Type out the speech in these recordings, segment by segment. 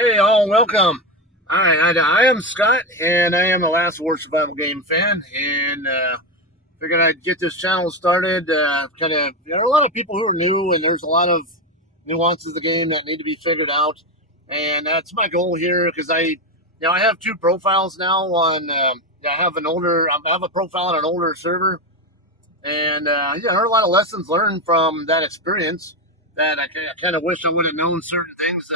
Hey, all, welcome. I am Scott, and I am a Last War survival game fan, and figured I'd get this channel started. There are a lot of people who are new, and there's a lot of nuances of the game that need to be figured out, and that's my goal here because I have two profiles now. I have a profile on an older server, and there are a lot of lessons learned from that experience that I kind of wish I would have known certain things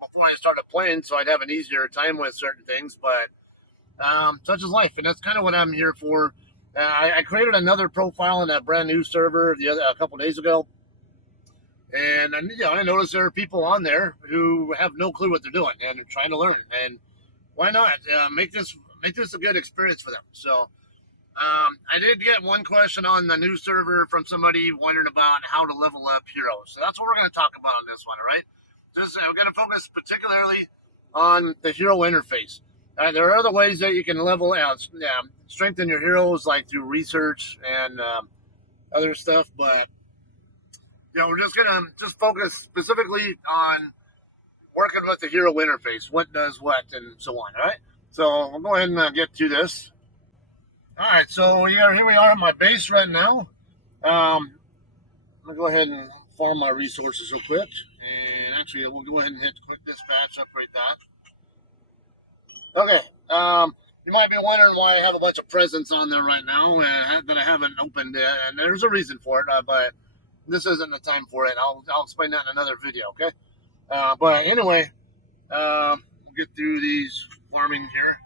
before I started playing, so I'd have an easier time with certain things. But such is life, and that's kind of what I'm here for. I created another profile in a brand new server a couple days ago, and I noticed there are people on there who have no clue what they're doing and are trying to learn. And why not make this a good experience for them? So I did get one question on the new server from somebody wondering about how to level up heroes. So that's what we're going to talk about on this one, all right? We're going to focus particularly on the hero interface. There are other ways that you can level out, strengthen your heroes, like through research and other stuff. But we're just going to just focus specifically on working with the hero interface, what does what, and so on. All right. So we'll go ahead and get to this. All right, so here we are at my base right now. I'm gonna go ahead and farm my resources real quick, and actually, we'll go ahead and hit quick dispatch, upgrade that. Okay. You might be wondering why I have a bunch of presents on there right now that I haven't opened yet, and there's a reason for it, but this isn't the time for it. I'll explain that in another video. Okay. But anyway, we'll get through these farming here.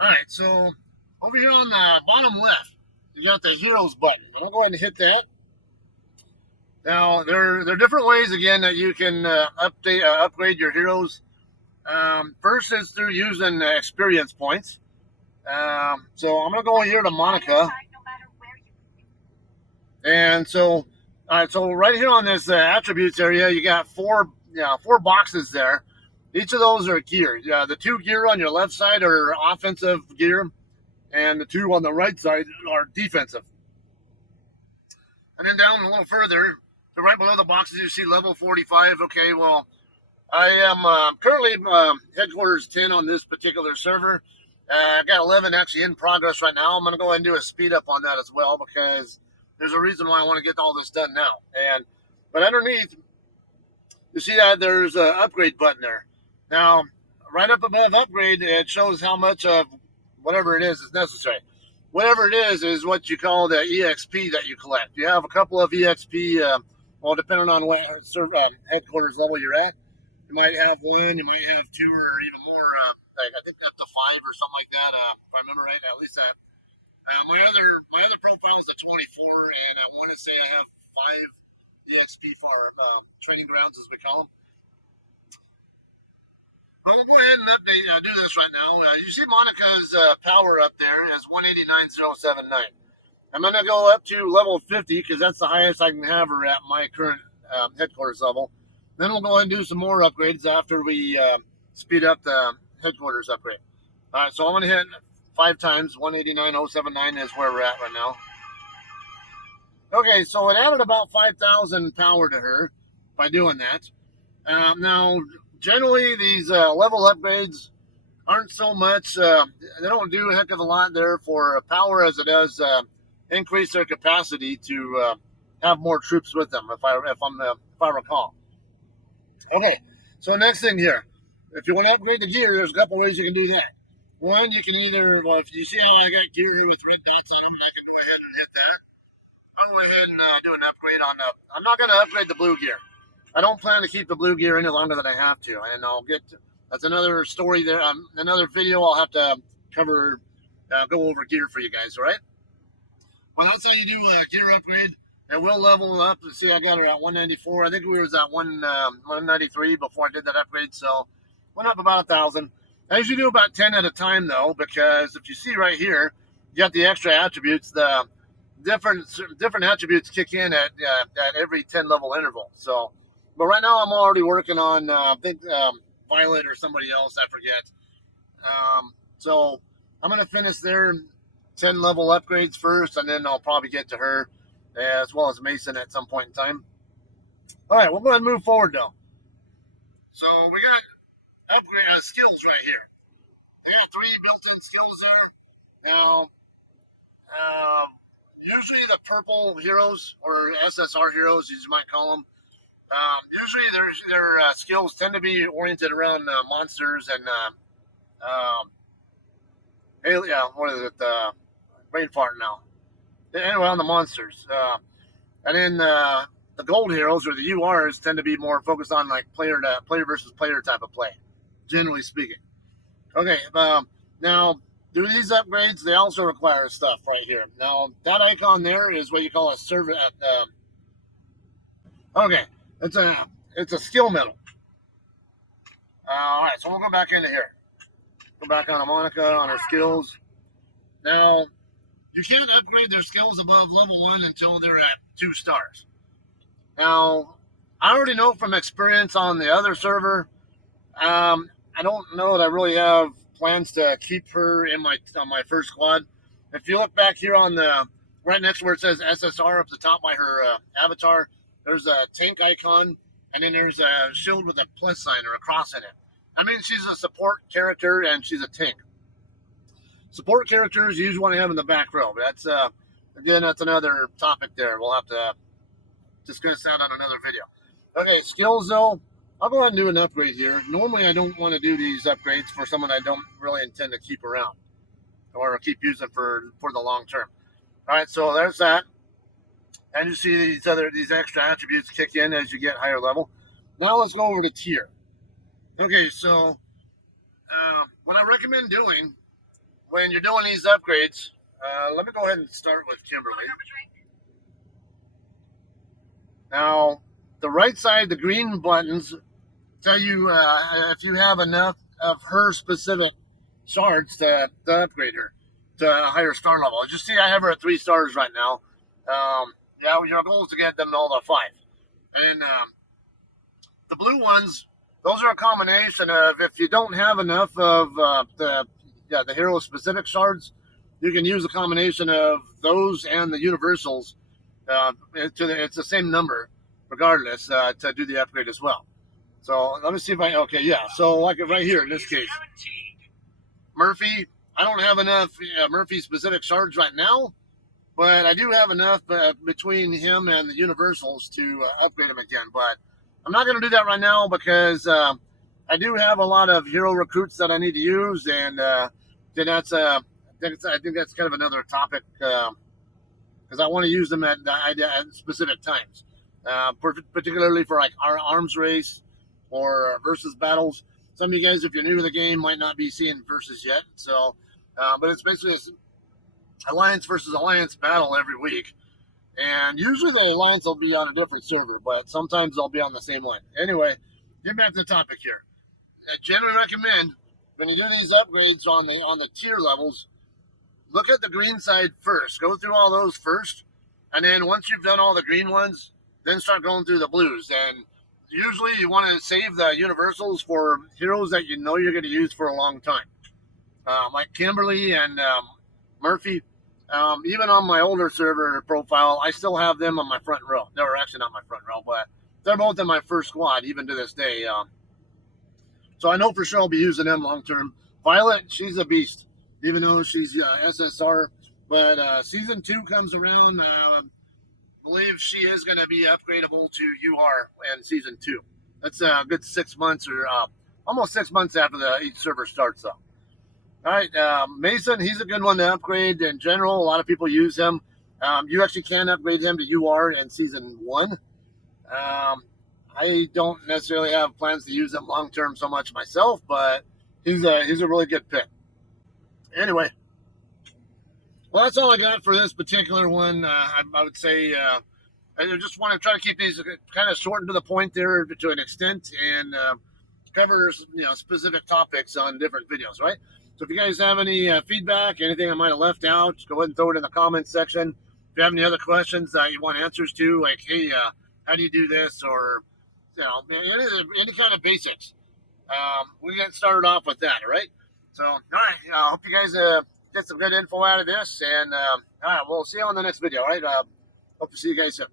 All right, so over here on the bottom left, you got the heroes button. I'm gonna go ahead and hit that. Now there are different ways again that you can upgrade your heroes. First is through using experience points. So I'm gonna go here to Monica, and so all right, so right here on this attributes area, you got four boxes there. Each of those are gear. Yeah, the two gear on your left side are offensive gear, and the two on the right side are defensive. And then down a little further, to right below the boxes, you see level 45. Okay, well, I am currently headquarters 10 on this particular server. I've got 11 actually in progress right now. I'm going to go ahead and do a speed up on that as well because there's a reason why I want to get all this done now. But underneath, you see that there's an upgrade button there. Now, right up above upgrade, it shows how much of whatever it is necessary. Whatever it is what you call the EXP that you collect. You have a couple of EXP, depending on what headquarters level you're at. You might have one, you might have two, or even more. I think up to five or something like that. If I remember right, at least that. My other profile is the 24, and I want to say I have five EXP for training grounds, as we call them. But we'll go ahead and do this right now. You see Monica's power up there as 189,079. I'm going to go up to level 50 because that's the highest I can have her at my current headquarters level. Then we'll go ahead and do some more upgrades after we speed up the headquarters upgrade. All right, so I'm going to hit 5 times. 189,079 is where we're at right now. Okay, so it added about 5,000 power to her by doing that. Now, generally, these level upgrades aren't so much, they don't do a heck of a lot there for power as it does increase their capacity to have more troops with them, if I recall. Okay, so next thing here, if you want to upgrade the gear, there's a couple ways you can do that. One, you can either, if you see how I got gear here with red dots on them, I can go ahead and hit that. I'll go ahead and do an upgrade on I'm not going to upgrade the blue gear. I don't plan to keep the blue gear any longer than I have to, and that's another story there. Another video I'll have to cover, go over gear for you guys. All right. Well, that's how you do a gear upgrade. And we'll level up. See, I got her at 194. I think we was at 193 before I did that upgrade. So went up about 1,000. I usually do about 10 at a time though, because if you see right here, you got the extra attributes. The different attributes kick in at every 10 level interval. So, but right now I'm already working on I think Violet or somebody else, I forget. So I'm gonna finish their 10 level upgrades first, and then I'll probably get to her as well as Mason at some point in time. All right, we'll go ahead and move forward though. So we got upgrade skills right here. They got 3 built-in skills there. Now, usually the purple heroes or SSR heroes, as you might call them, usually their skills tend to be oriented around monsters and what is it? Brain fart now. Anyway, on the monsters. And then the gold heroes or the URs tend to be more focused on like player versus player type of play, generally speaking. Okay, now through these upgrades, they also require stuff right here. Now that icon there is what you call a servant. Okay, it's a skill medal. All right, so we'll go back into here. Go back on Monica on her skills. Now you can't upgrade their skills above level 1 until they're at 2 stars. Now, I already know from experience on the other server, I don't know that I really have plans to keep her in on my first squad. If you look back here on the right next to where it says SSR up the top by her avatar, there's a tank icon, and then there's a shield with a plus sign or a cross in it. I mean, she's a support character and she's a tank. Support characters you usually want to have in the back row. But that's again, that's another topic there. We'll have to discuss that on another video. Okay, skills though. I'll go ahead and do an upgrade here. Normally, I don't want to do these upgrades for someone I don't really intend to keep around or keep using for the long term. All right, so there's that. And you see these extra attributes kick in as you get higher level. Now let's go over to tier. Okay, so what I recommend doing when you're doing these upgrades, let me go ahead and start with Kimberly. Now, the right side, the green buttons tell you if you have enough of her specific shards to upgrade her to a higher star level. As you see, I have her at 3 stars right now. Yeah, your goal is to get them to all the 5. And the blue ones, those are a combination of if you don't have enough of the hero specific shards, you can use a combination of those and the universals. It's the same number, regardless, to do the upgrade as well. So let me see if okay, yeah. So like right here in this case, Murphy, I don't have enough Murphy specific shards right now, but I do have enough between him and the universals to upgrade him again. But I'm not going to do that right now because I do have a lot of hero recruits that I need to use, and then I think that's kind of another topic because I want to use them at specific times, particularly for like our arms race or versus battles. Some of you guys, if you're new to the game, might not be seeing versus yet. So, but it's basically a alliance versus alliance battle every week. And usually the alliance will be on a different server, but sometimes they'll be on the same one. Anyway, get back to the topic here. I generally recommend when you do these upgrades on the tier levels, look at the green side first. Go through all those first, and then once you've done all the green ones, then start going through the blues. And usually you want to save the universals for heroes that you know you're going to use for a long time, like Kimberly and Murphy. Even on my older server profile, I still have them on my front row. They were actually not my front row, but they're both in my first squad, even to this day. So I know for sure I'll be using them long term. Violet, she's a beast, even though she's SSR. But season 2 comes around. I believe she is going to be upgradable to UR in season 2. That's a good 6 months or almost 6 months after each server starts, though. All right, Mason, he's a good one to upgrade in general. A lot of people use him. You actually can upgrade him to UR in season 1. I don't necessarily have plans to use him long term so much myself, but he's a really good pick. Anyway, well, that's all I got for this particular one. I would say I just want to try to keep these kind of short and to the point there to an extent, and covers specific topics on different videos, right? So if you guys have any feedback, anything I might have left out, just go ahead and throw it in the comments section. If you have any other questions that you want answers to, like, hey, how do you do this, or any kind of basics, we get started off with that, all right? So, all right, I hope you guys get some good info out of this, and all right, we'll see you on the next video, all right? Hope to see you guys soon.